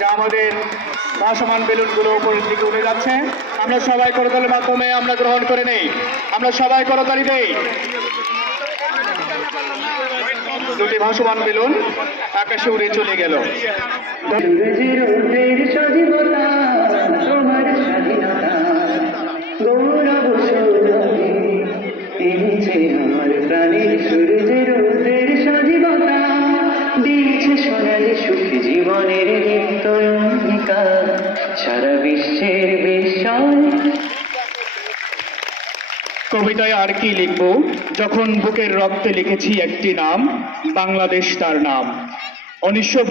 যা আমাদের ভাসমান বেলুনগুলো উপরের দিকে উঠে যাচ্ছে। আমরা সবাই করতালের মাধ্যমে আমরা গ্রহণ করে নেই। আমরা সবাই করতালি দেই। দুটি ভাসমান বেলুন আকাশে উড়ে চলে গেল। সূর্যের সুখ জীবনের সারা বিশ্বের কবিতায় আর কি লিখব? যখন বুকের রক্তে লিখেছি একটি নাম, বাংলাদেশ তার নাম। উনিশশো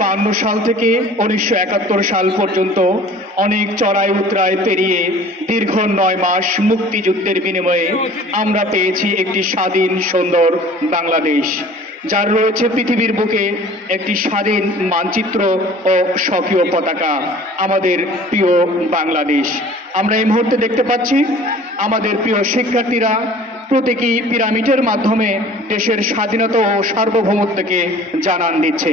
সাল থেকে উনিশশো একাত্তর সাল পর্যন্ত অনেক চড়াই উতরাই পেরিয়ে দীর্ঘ নয় মাস মুক্তিযুদ্ধের বিনিময়ে আমরা পেয়েছি একটি স্বাধীন, সুন্দর বাংলাদেশ, যার রয়েছে পৃথিবীর বুকে একটি স্বাধীন মানচিত্র ও স্বকীয় পতাকা, আমাদের প্রিয় বাংলাদেশ। আমরা এই মুহূর্তে দেখতে পাচ্ছি আমাদের প্রিয় শিক্ষার্থীরা প্রতীকী পিরামিডের মাধ্যমে দেশের স্বাধীনতা ও সার্বভৌমত্বকে জানান দিচ্ছে।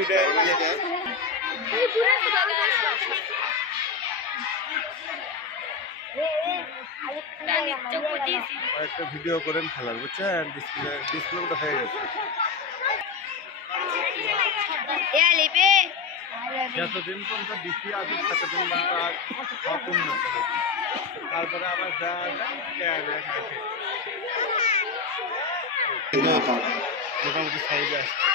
একটা ভিডিও করেন খেলার বুঝছেন ডিসপ্লে ডিসপ্লে হয়ে গেছে যতদিন পর্যন্ত ডিসি আছে ততদিন পর্যন্ত আর তারপরে আবার যা দেখে মোটামুটি সাইজে আসছে।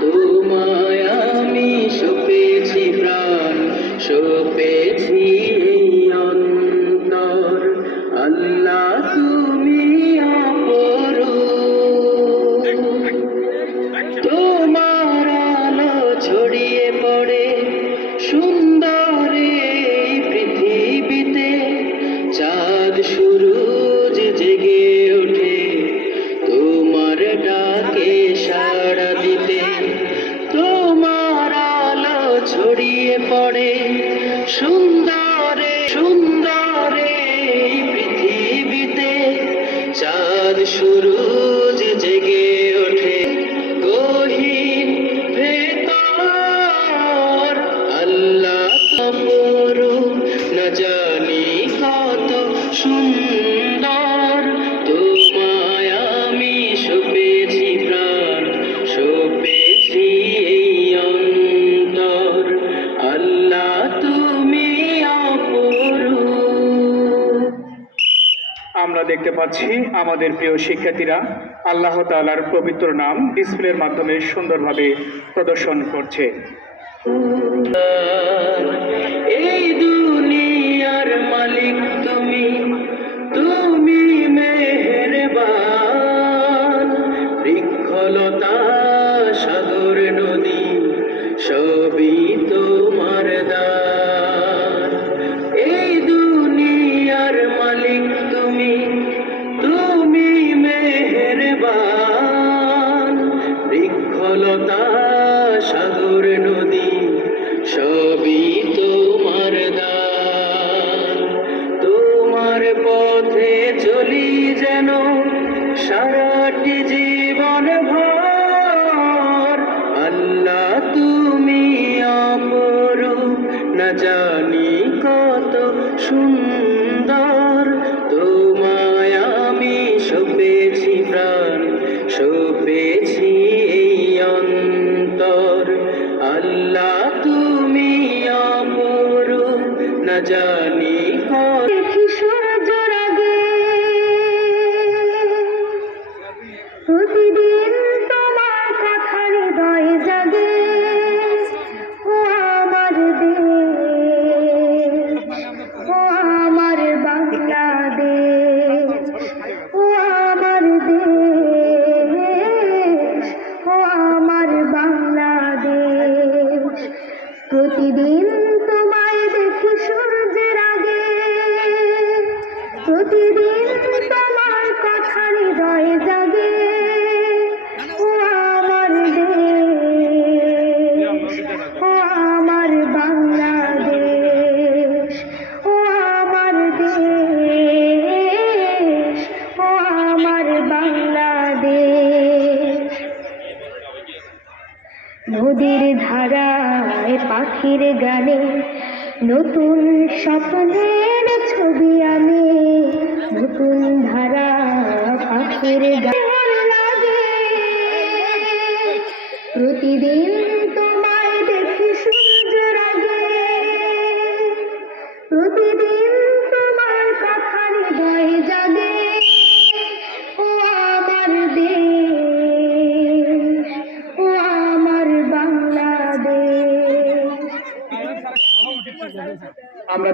তোমায় আমি সপেছি দেখতে পাচ্ছি আমাদের প্রিয় শিক্ষার্থীরা, আল্লাহ তালার পবিত্র নাম ডিসপ্লের মাধ্যমে সুন্দরভাবে প্রদর্শন করছে। এই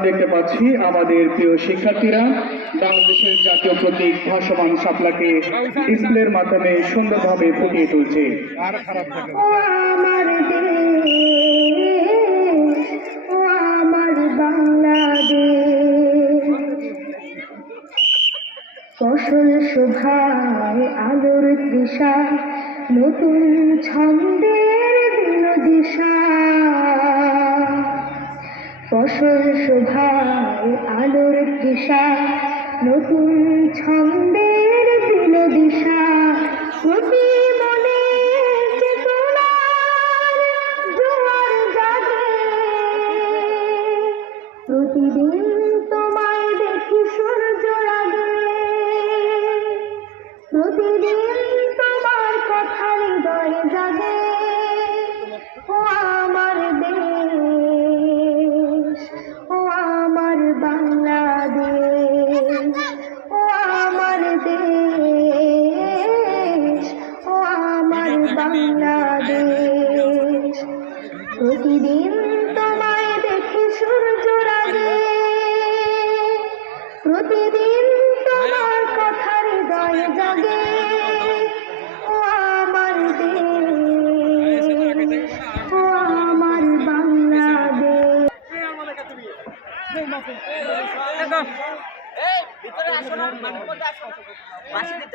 দেখতে পাচ্ছি আমাদের প্রিয় শিক্ষার্থীরা। বাংলাদেশের জাতীয় প্রতীক ভাসমান শাপলাকে ডিসপ্লের মাধ্যমে সুন্দরভাবে ফুটিয়ে তুলছে। আর খারাপ ফসল শোভায় আলোর তৃষা নতুন ছন্দের ফসল শোভায় আলোর তৃষা নতুন ছন্দের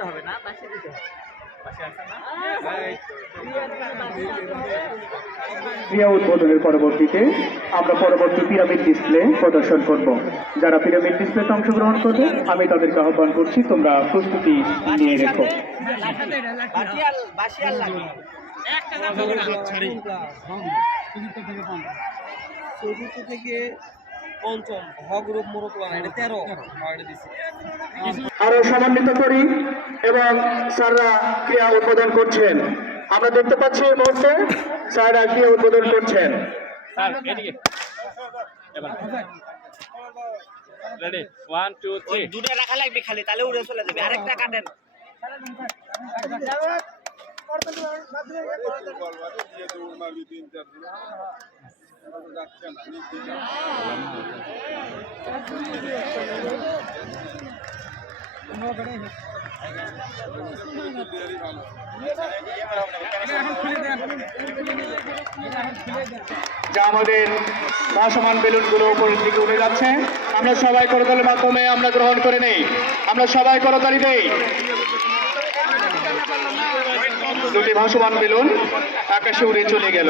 হবে না বাসি দিতে হবে। ক্রিয়া উদ্বোধনের পরবর্তীতে আমরা পরবর্তী পিরামিড ডিসপ্লে প্রদর্শন করব। যারা পিরামিড ডিসপ্লেতে অংশগ্রহণ করবে আমি তাদেরকে আহ্বান করছি তোমরা প্রস্তুতি নিয়ে রেখো। থেকে পঞ্চম ভগ্রূপ মোরকলা এটা তেরো। আরও সমন্বিত করি এবং স্যাররা ক্রিয়া উদ্বোধন করছেন। আমরা দেখতে পাচ্ছি এই মুহূর্তে স্যাররা ক্রিয়া উদ্বোধন করছেন। রেডি ওয়ান টু থ্রি দুটো রাখা লাগবে খালি তাহলে উড়ে চলে যাবে। আরেকটা কাটেন। যা আমাদের ভাসমান বেলুনগুলো উপরের দিকে উঠে যাচ্ছে। আমরা সবাই করতালের মাধ্যমে আমরা গ্রহণ করে নেই। আমরা সবাই করতালি দেই। দুটি ভাসমান বেলুন আকাশে উড়ে চলে গেল।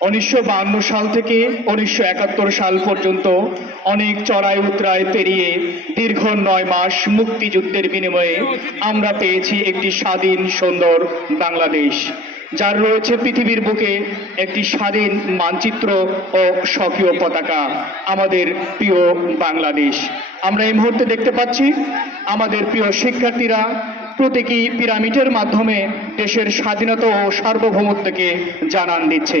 উনিশশো সাল থেকে উনিশশো একাত্তর সাল পর্যন্ত অনেক চড়াই উতরাই পেরিয়ে দীর্ঘ নয় মাস মুক্তিযুদ্ধের বিনিময়ে আমরা পেয়েছি একটি স্বাধীন, সুন্দর বাংলাদেশ, যার রয়েছে পৃথিবীর বুকে একটি স্বাধীন মানচিত্র ও স্বকীয় পতাকা, আমাদের প্রিয় বাংলাদেশ। আমরা এই মুহূর্তে দেখতে পাচ্ছি আমাদের প্রিয় শিক্ষার্থীরা প্রতীকী পিরামিডের মাধ্যমে দেশের স্বাধীনতা ও সার্বভৌমত্বকে জানান দিচ্ছে।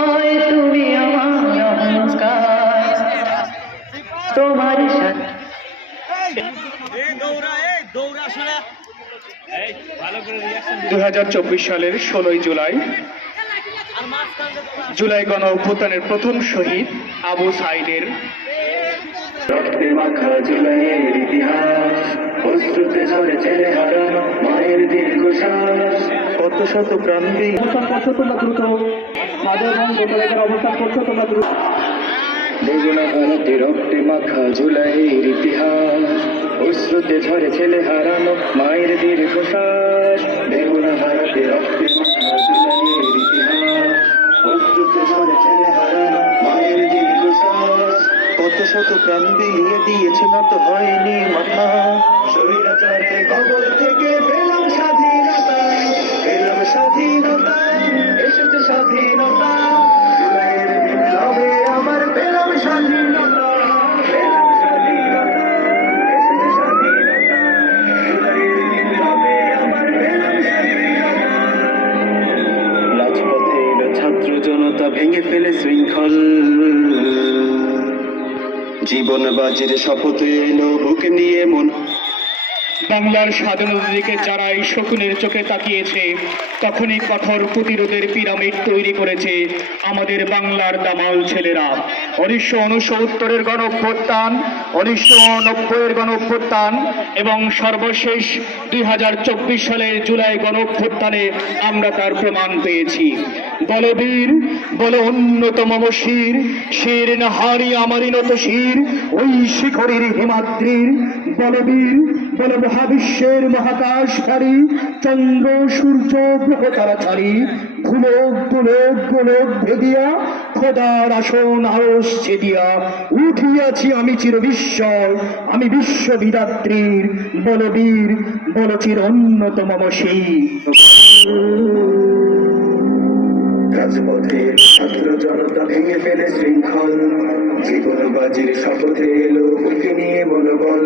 তোমার সাথে। দুই সালের ষোলোই জুলাই জুলাই গণ অভ্যুত্থানের প্রথম শহীদ আবু সাইদের। রক্তে মাখা জুলাইয়ের ইতিহাস অশ্রুতে ঝরে ছেলে হারানো মায়ের দীর্ঘশ্বাস কত শত দিয়ে অবস্থান করছ তোমরা দ্রুত। দোতলাকের অবস্থান করছ তোমরা দ্রুত। বেগুনা ভারতে রক্তে মাখা জুলাইয়ের ইতিহাস। অশ্রুতে ঝরে ছেলে হারানো মায়ের দীর্ঘশ্বাস। বেগুনা ভারতে রক্তে মাখা জুলাইয়ের ইতিহাস। অশ্রুতে ঝরে ছেলে হারানো মায়ের দীর্ঘশ্বাস। কত শত প্রাণ বিলিয়ে দিয়েছে নত হয়নি মাথা। কবর থেকে জীবন বাজির শপথে এলো, বুকে নিয়ে মন। বাংলার স্বাধীনতার দিকে যারা এই শকুনের চোখে তাকিয়েছে, তখনই কঠোর প্রতিরোধের পিরামিড তৈরি করেছে আমাদের বাংলার দামাল ছেলেরা। উনিশশো উনসত্তরের গণ অভ্যুত্থান উনিশশো নব্বইয়ের গণ অভ্যুত্থান এবং সর্বশেষ দুই হাজার চব্বিশ সালের জুলাই গণ অভ্যুত্থানে আমরা তার প্রমাণ পেয়েছি। বলবীর বল অন্যতম শির শির নাহারি আমারই নত শির, ওই শিখরের হিমাদ্রির, বলবীর বল মহাবিশ্বের মহাকাশ মহাকাশকারী চন্দ্র, সূর্য গ্রহ তারা ছাড়ি ভুলোক, গোলক গোলক ভেদিয়া, খোদার আসন, আরস ছেদিয়া, উঠিয়াছি আমি চির বিস্ময় আমি বিশ্ববিদাত্রীর বলবীর, বলচির অন্যতম সেই রাজপথে ছাত্র জনতা ভেঙে ফেলে শৃঙ্খল জীবন শপথে এলো বুকে নিয়ে মনোবল।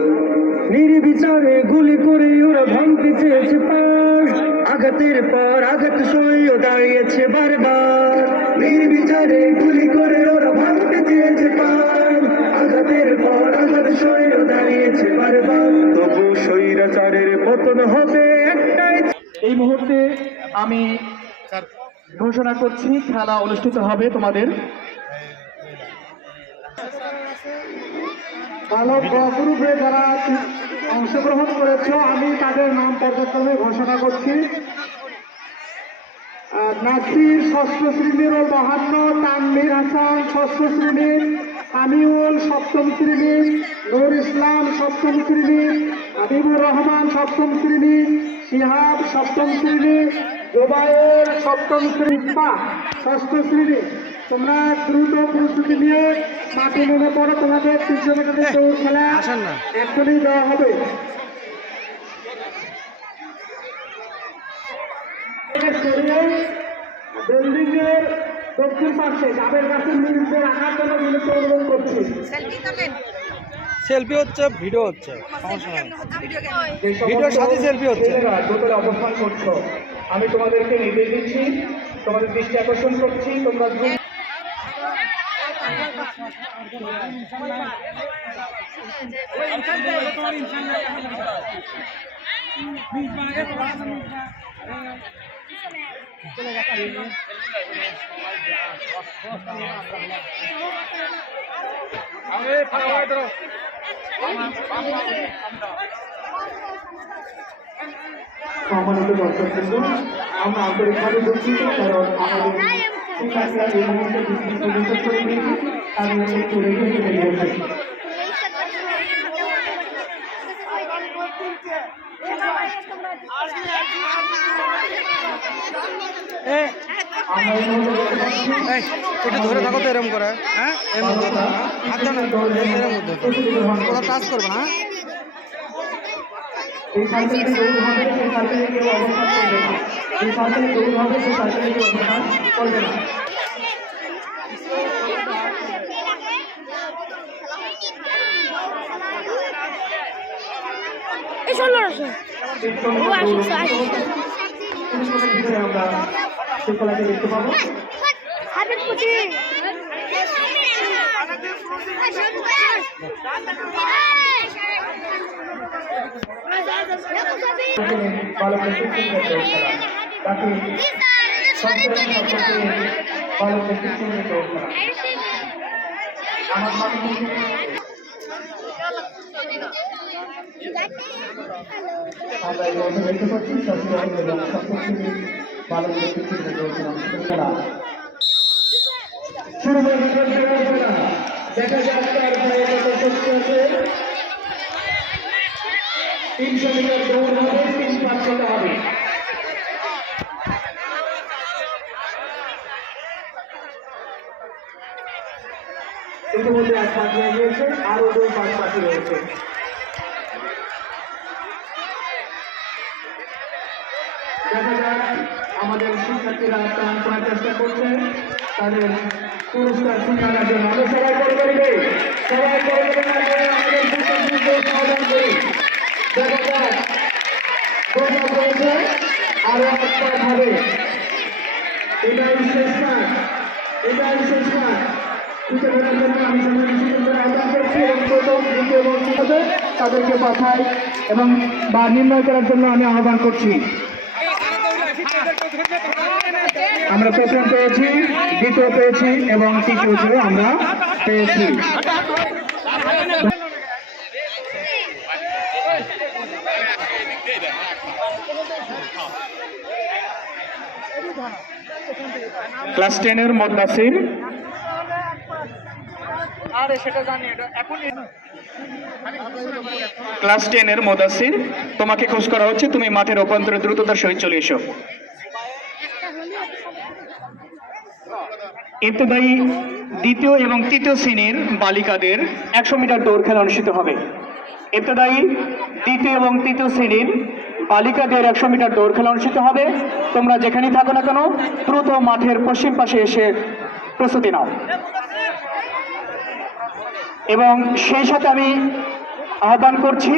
নির্বিচারে গুলি করে ওরা ভাঙতে চেয়েছে পাশ। আঘাতের পর আঘাত সইও দাঁড়িয়েছে বারবার। নির্বিচারে গুলি করে ওরা ভাঙতে চেয়েছে পাশ। আঘাতের পর আঘাত সইও দাঁড়িয়েছে বারবার। তবু স্বৈরাচারের পতন হবে একটাই। এই মুহূর্তে আমি ঘোষণা করছি, খেলা অনুষ্ঠিত হবে তোমাদের। গ্রুপে যারা অংশগ্রহণ করেছ, আমি তাদের নাম পর্যায়ক্রমে ঘোষণা করছি। নাসির ষষ্ঠ শ্রেণির ও বাহান্ন, তানভীর হাসান ষষ্ঠ শ্রেণির সামিউল সপ্তম শ্রেণি নুর ইসলাম সপ্তম শ্রেণি হাবিবুর রহমান সপ্তম শ্রেণি শিহাব সপ্তম শ্রেণি জোবায়ের সপ্তম শ্রেণি বা ষষ্ঠ শ্রেণি। তোমরা দ্রুত প্রস্তুতি নিয়ে মাঠে নেমে পড়ো। তোমাদের তিনশো মিটারের দৌড় খেলা এখনই দেওয়া হবে। বিল্ডিং এর দক্ষিণ পাশে ডাবের গাছের নিচে রাখার জন্য বিলুপ্ত অনুরোধ করছি। সেলফি হচ্ছে ভিডিও হচ্ছে। ভিডিওর সাথে selfie হচ্ছে। দোতলে অবস্থান করছ আমি তোমাদেরকে নির্দেশ দিচ্ছি তোমাদের দৃষ্টি আকর্ষণ করছি তোমরা দ্রুত সম্মানিত দর্শক কিন্তু আমরা আন্তরিকভাবে দুঃখিত কারণ আমাদের শিক্ষার্থীরা এই মুহূর্তে ডিগ্রি পর্যন্ত করে নিয়েছি তাদের একটু রেখে চলে গেছে আমরা একটু ধরে থাকো তো এরম করে হ্যাঁ এর মধ্যে ধরো? হাত দাও না এর মধ্যে কোথাও টাচ করবে হ্যাঁ? এই খেলাটি দেখতে পাবো। মিনিট খেলা আমার এই দেখতে পাচ্ছি সপ্তম খেলা শুরু দেখা যাক তার ভাই কত শক্তি আছে দৌড় হবে তিন পাঁচ হতে হবে ইতিমধ্যে এক পাঁচ হয়ে গিয়েছে আরও দুই পাঁচ পাখি রয়েছে দেখা যাক আমাদের শিক্ষার্থীরা প্রাণ করার চেষ্টা করছে। তাদের পুরস্কার শিক্ষার জন্য আমরা সবাই করে করবে সবাই আমাদের সমাধান করি। আরও একটা হবে এটাই শেষ এটাই শেষ আমি করছি তাদেরকে পাঠাই এবং বা নির্ণয় করার জন্য আমি আহ্বান করছি। আমরা প্রথম পেয়েছি দ্বিতীয় পেয়েছি এবং তৃতীয়তেও আমরা পেয়েছি। ক্লাস টেনের মদ্দাসির ক্লাস টেনের মোদাসির তোমাকে খোঁজ করা হচ্ছে তুমি মাঠের অভ্যন্তরে দ্রুততার সহিত চলে এসো। ইবতদায়ী দ্বিতীয় এবং তৃতীয় শ্রেণির বালিকাদের একশো মিটার দৌড় খেলা অনুষ্ঠিত হবে। ইবতদায়ী দ্বিতীয় এবং তৃতীয় শ্রেণির বালিকাদের একশো মিটার দৌড় খেলা অনুষ্ঠিত হবে। তোমরা যেখানেই থাকো না কেন, দ্রুত মাঠের পশ্চিম পাশে এসে প্রস্তুতি নাও। এবং সেই সাথে আমি আহ্বান করছি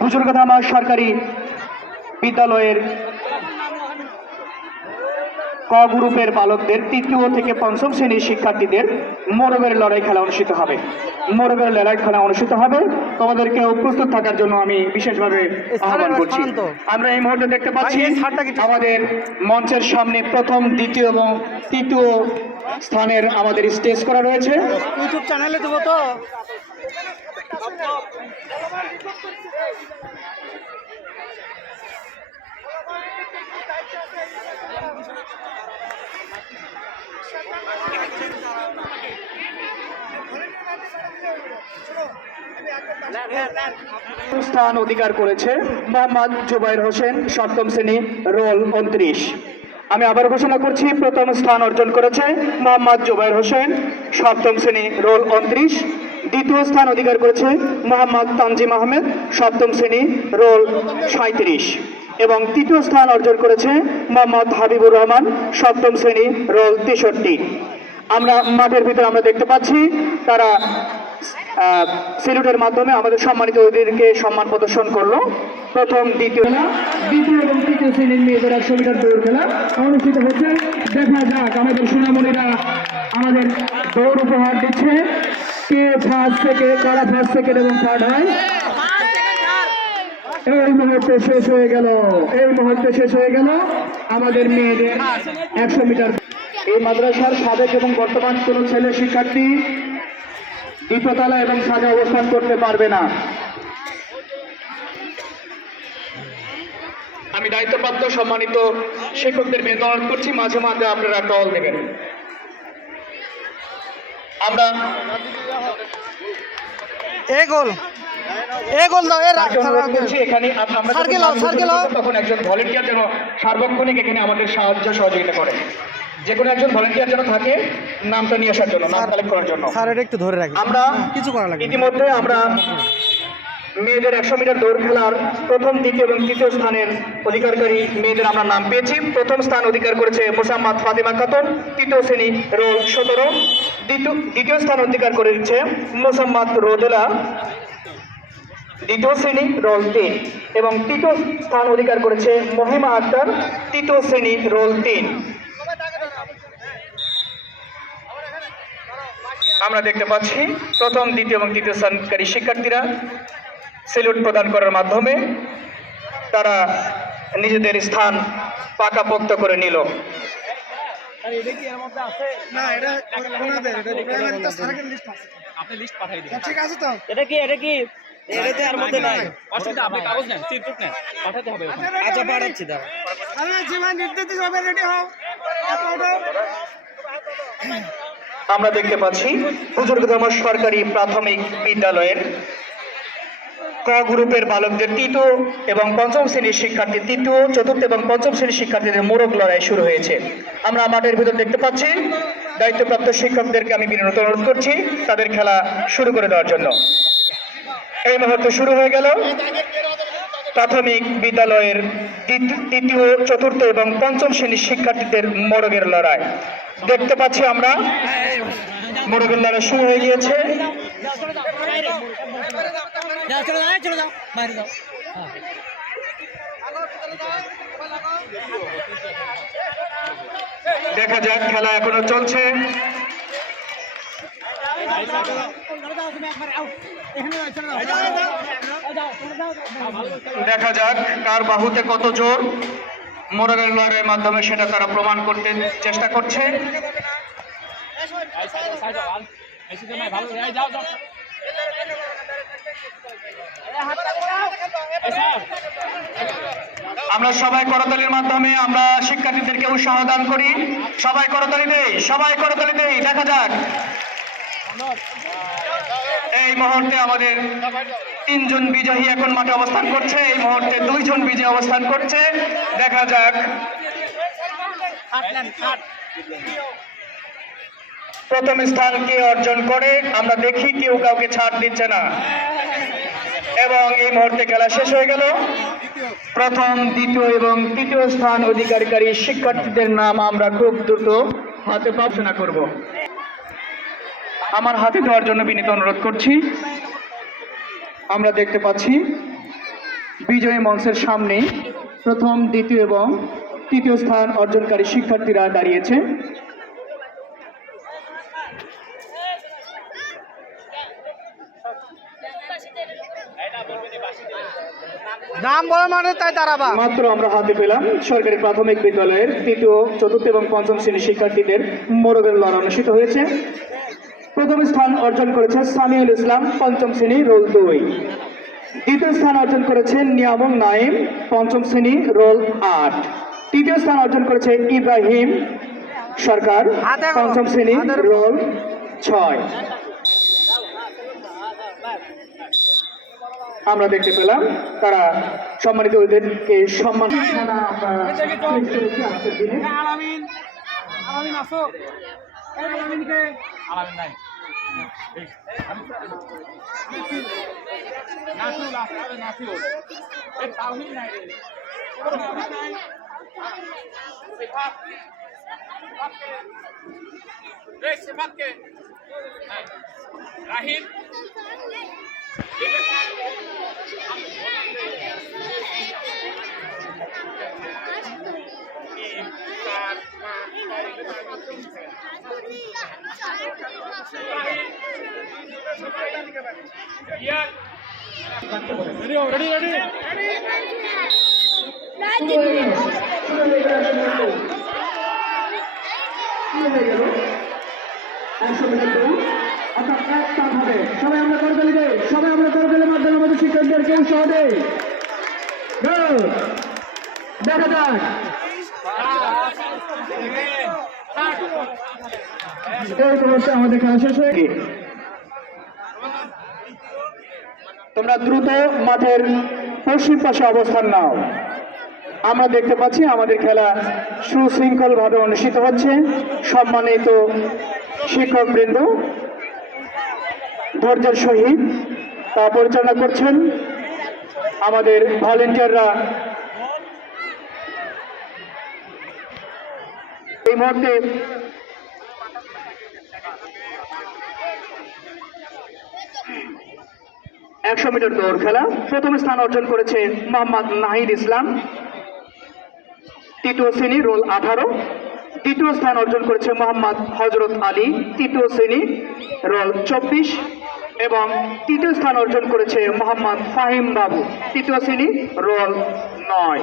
হুজুরগাধামা সরকারি বিদ্যালয়ের ক গ্রুপের বালকদের তৃতীয় থেকে পঞ্চম শ্রেণির শিক্ষার্থীদের মোরবের লড়াই খেলা অনুষ্ঠিত হবে। মোরবের লড়াই খেলা অনুষ্ঠিত হবে। তোমাদেরকেও প্রস্তুত থাকার জন্য আমি বিশেষভাবে আহ্বান করছি। আমরা এই মুহূর্তে দেখতে পাচ্ছি আমাদের মঞ্চের সামনে প্রথম দ্বিতীয় এবং তৃতীয় স্থানের আমাদের স্টেজ করা রয়েছে। ইউটিউব চ্যানেলে দেবো তো। স্থান অধিকার করেছে মোহাম্মদ জুবাইর হোসেন সপ্তম শ্রেণি, রোল উনত্রিশ। আমি আবার ঘোষণা করছি, প্রথম স্থান অর্জন করেছে মোহাম্মদ জুবাইর হোসেন সপ্তম শ্রেণি, রোল উনত্রিশ। দ্বিতীয় স্থান অধিকার করেছে মোহাম্মদ তানজিম আহমেদ সপ্তম শ্রেণি, রোল সাঁত্রিশ এবং তৃতীয় স্থান অর্জন করেছে মোহাম্মদ হাবিবুর রহমান, সপ্তম শ্রেণি রোল তেষট্টি। আমরা মাঠের ভিতরে আমরা দেখতে পাচ্ছি, তারা সেলুটের মাধ্যমে আমাদের সম্মানিত অতিথিকে সম্মান প্রদর্শন করল। প্রথম, দ্বিতীয় খেলা, দ্বিতীয় এবং তৃতীয় শ্রেণির মেয়েদের একশো মিটার দৌড় খেলা অনুষ্ঠিত হচ্ছে। দেখা যাক আমাদের সোনামণিরা আমাদের দৌড় উপহার দিচ্ছে। কে ফার্স্ট থেকে কারা ফার্স্ট সেকেন্ড এবং থার্ড হয়। এই মুহূর্তে শেষ হয়ে গেল। এই মুহূর্তে শেষ হয়ে গেল আমাদের মেয়েদের একশো মিটার। এই মাদ্রাসার সাবেক এবং বর্তমান কোনো ছেলে শিক্ষার্থী দ্বিতীয়তলা এবং সাজা অবস্থান করতে পারবে না। আমি দায়িত্বপ্রাপ্ত সম্মানিত শিক্ষকদের বেতন করছি, মাঝে মাঝে আপনারা টল দেবেন। আমরা এ গোল। এ গোল দাও এ রাখ তাকে অনুরোধ করছি এখানে আপ- আমরা যখন সার্কেল হও, সার্কেল হও। তখন একজন ভলেন্টিয়ার যেন সার্বক্ষণিক এখানে আমাদের সাহায্য সহযোগিতা করে। যে কোনো একজন ভলেন্টিয়ার যেন থাকে নামটা নিয়ে আসার জন্য নাম কালেক্ট করার জন্য। স্যার এটা একটু ধরে রাখি আমরা কিছু করা লাগবে ইতিমধ্যে আমরা মেয়েদের একশো মিটার দৌড় খেলার প্রথম দ্বিতীয় এবং তৃতীয় স্থানের অধিকারকারী মেয়েদের আমরা নাম পেয়েছি। প্রথম স্থান অধিকার করেছে মোসাম্মদ ফাতেমা খাতুন তৃতীয় শ্রেণি রোল সতেরো দ্বিতীয় দ্বিতীয় স্থান অধিকার করেছে মোসাম্মদ রোদেলা দ্বিতীয় শ্রেণি রোল তিন। এবং তৃতীয় স্থান অধিকার করেছে মহিমা আক্তার তৃতীয় শ্রেণি রোল তিন। আমরা দেখতে পাচ্ছি প্রথম দ্বিতীয় এবং তৃতীয় স্থানকারী শিক্ষার্থীরা সেলুট প্রদান করার মাধ্যমে তারা নিজেদের স্থান পাকাপোক্ত করে নিল। না এটা ওনাদের এটা প্রাইমারি তো সার্কেল লিস্ট আছে। আপনি লিস্ট পাঠিয়ে দিন। ঠিক আছে তো। এটা কি এটা কি এটা আর মধ্যে নাই। অসুবিধা আপনি কাগজ নেন চিরকুট নেন পাঠাতে হবে আচ্ছা পাঠাচ্ছি দাঁড়া আরে জীবন নির্দেশ হবে রেডি হও। আমরা দেখতে পাচ্ছি বুজুর্গতম সরকারি প্রাথমিক বিদ্যালয়ের ক গ্রুপের বালকদের তৃতীয় এবং পঞ্চম শ্রেণির শিক্ষার্থী তৃতীয় চতুর্থ এবং পঞ্চম শ্রেণির শিক্ষার্থীদের মোরগ লড়াই শুরু হয়েছে। আমরা মাঠের ভিতর দেখতে পাচ্ছি দায়িত্বপ্রাপ্ত শিক্ষকদেরকে আমি বিনোদ অনুরোধ করছি তাদের খেলা শুরু করে দেওয়ার জন্য। এই মুহূর্তে শুরু হয়ে গেল প্রাথমিক বিদ্যালয়ের তৃতীয়- চতুর্থ এবং পঞ্চম শ্রেণির শিক্ষার্থীদের মোরগের লড়াই। দেখতে পাচ্ছি আমরা মোরগের লড়াই শুরু হয়ে গিয়েছে। দেখা যাক, খেলা এখনও চলছে। দেখা যাক কার বাহুতে কত জোর। মোরগের লড়াইয়ের মাধ্যমে সেটা তারা প্রমাণ করতে চেষ্টা করছে। আমরা সবাই করতালির মাধ্যমে আমরা শিক্ষার্থীদেরকে উৎসাহ দান করি। সবাই করতালি দেই, সবাই করতালি দেই, দেখা যাক। এই মুহূর্তে আমাদের তিনজন বিজয়ী এখন মাঠে অবস্থান করছে। এই মুহূর্তে দুইজন বিজয়ী অবস্থান করছে। দেখা যাক। প্রথম স্থান কে অর্জন করে, আমরা দেখি কেউ কাউকে ছাড় দিচ্ছে না। এবং এই মুহূর্তে খেলা শেষ হয়ে গেল। প্রথম, দ্বিতীয় এবং তৃতীয় স্থান অধিকারীকারী শিক্ষার্থীদের নাম আমরা খুব দ্রুত হাতে প্রার্থনা করব। আমার হাতে দেওয়ার জন্য বিনীত অনুরোধ করছি। আমরা দেখতে পাচ্ছি বিজয়ী মঞ্চের সামনে প্রথম দ্বিতীয় এবং তৃতীয় স্থান অর্জনকারী শিক্ষার্থীরা দাঁড়িয়েছে। নাম বড় মানে তাই দাঁড়াবা। মাত্র আমরা হাতে পেলাম সরকারি প্রাথমিক বিদ্যালয়ের তৃতীয় চতুর্থ এবং পঞ্চম শ্রেণির শিক্ষার্থীদের মোরগের লড়াই অনুষ্ঠিত হয়েছে। প্রথম স্থান অর্জন করেছে সামিউল ইসলাম পঞ্চম শ্রেণি রোল দুই। দ্বিতীয় স্থান অর্জন করেছে নিয়ামুল নাইম পঞ্চম শ্রেণি রোল আট। তৃতীয় স্থান অর্জন করেছে ইব্রাহিম সরকার পঞ্চম শ্রেণি রোল ছয়। আমরা দেখতে পেলাম তারা সম্মানিত ওদেরকে সম্মান আলামিন। আলামিন আসো। এই আলামিনকে আলামিন নাই নাসুল আসবে নাসুল এই তাওহিদ নাই রে তাওহিদ নাই সিফাত রে সিফাত কে নাই রাহিম ইয়ার রেডি রেডি অর্থাৎ একটা ভাবে সবাই আমরা করতালি দেই সবাই আমরা করতালির মাধ্যমে আমাদের শিক্ষকদেরকে উৎসাহ দেই Go! দেখা যাক তোমরা দ্রুত মাঠের পশ্চিম পাশে অবস্থান নাও। আমরা দেখতে পাচ্ছি আমাদের খেলা সুশৃঙ্খলভাবে অনুষ্ঠিত হচ্ছে। সম্মানিত শিক্ষকবৃন্দ, ধৈর্যের সহিত তা পরিচালনা করছেন আমাদের ভলেন্টিয়াররা এই একশো মিটার দৌড় খেলা। প্রথম স্থান অর্জন করেছে মোহাম্মদ নাহিদ ইসলাম। তৃতীয় শ্রেণি রোল আঠারো। দ্বিতীয় স্থান অর্জন করেছে মোহাম্মদ হজরত আলী। তৃতীয় শ্রেণি রোল চব্বিশ। এবং তৃতীয় স্থান অর্জন করেছে মোহাম্মদ ফাহিম বাবু। তৃতীয় শ্রেণি রোল নয়।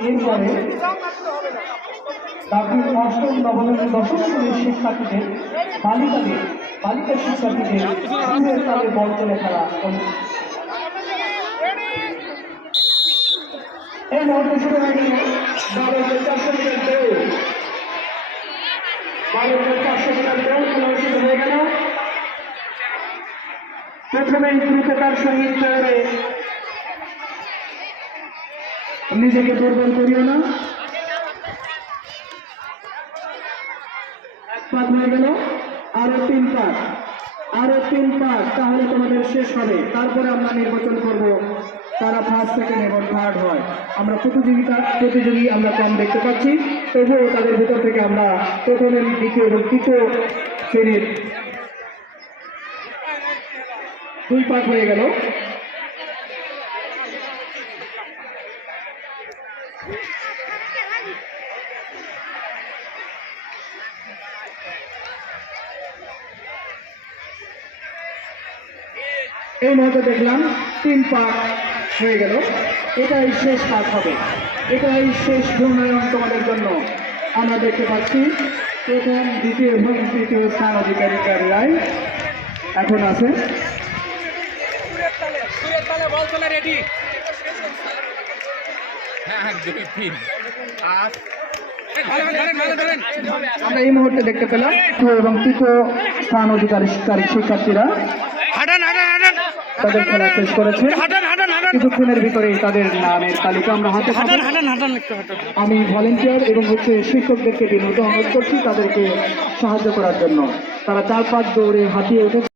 এরপরে বাকি অষ্টম নবম এবং দশম শ্রেণির শিক্ষার্থীদের বালিকাদের বালিকা শিক্ষার্থীদের তাদের খেলা অনুষ্ঠিত এই মুহূর্তে শুরু হয়ে গেল। নিজেকে দুর্বল করিও না। এক হয়ে গেল। আরও তিন পাত। আরও তিন তাহলে তোমাদের শেষ হবে। তারপরে আমরা নির্বাচন করব। তারা ফার্স্ট সেকেন্ড এবং থার্ড হয়। আমরা প্রতিযোগিতা, প্রতিযোগী আমরা কম দেখতে পাচ্ছি। তবুও তাদের ভিতর থেকে আমরা প্রথম দ্বিতীয় এবং তৃতীয় শ্রেণির দুই পাত হয়ে গেল। এই মুহূর্তে দেখলাম তিন পাক হয়ে গেল। এটাই শেষ পাক হবে। এটাই শেষ ঘূর্ণায়ন তোমাদের জন্য। আমরা দেখতে পাচ্ছি প্রথম দ্বিতীয় এবং তৃতীয় স্থান অধিকারী অধিকারীরাই এখন আছে। আমরা এই মুহূর্তে দেখতে পেলাম তৃতীয় এবং তৃতীয় স্থান অধিকারী শিক্ষার্থীরা। তাদের খেলা শেষ করেছে। কিছুক্ষণের ভিতরে তাদের নামের তালিকা আমরা হাতে। আমি ভলেন্টিয়ার এবং হচ্ছে শিক্ষকদেরকে বিনোদন অনুরোধ করছি তাদেরকে সাহায্য করার জন্য। তারা চার পাঁচ দৌড়ে হাঁটিয়ে উঠেছে।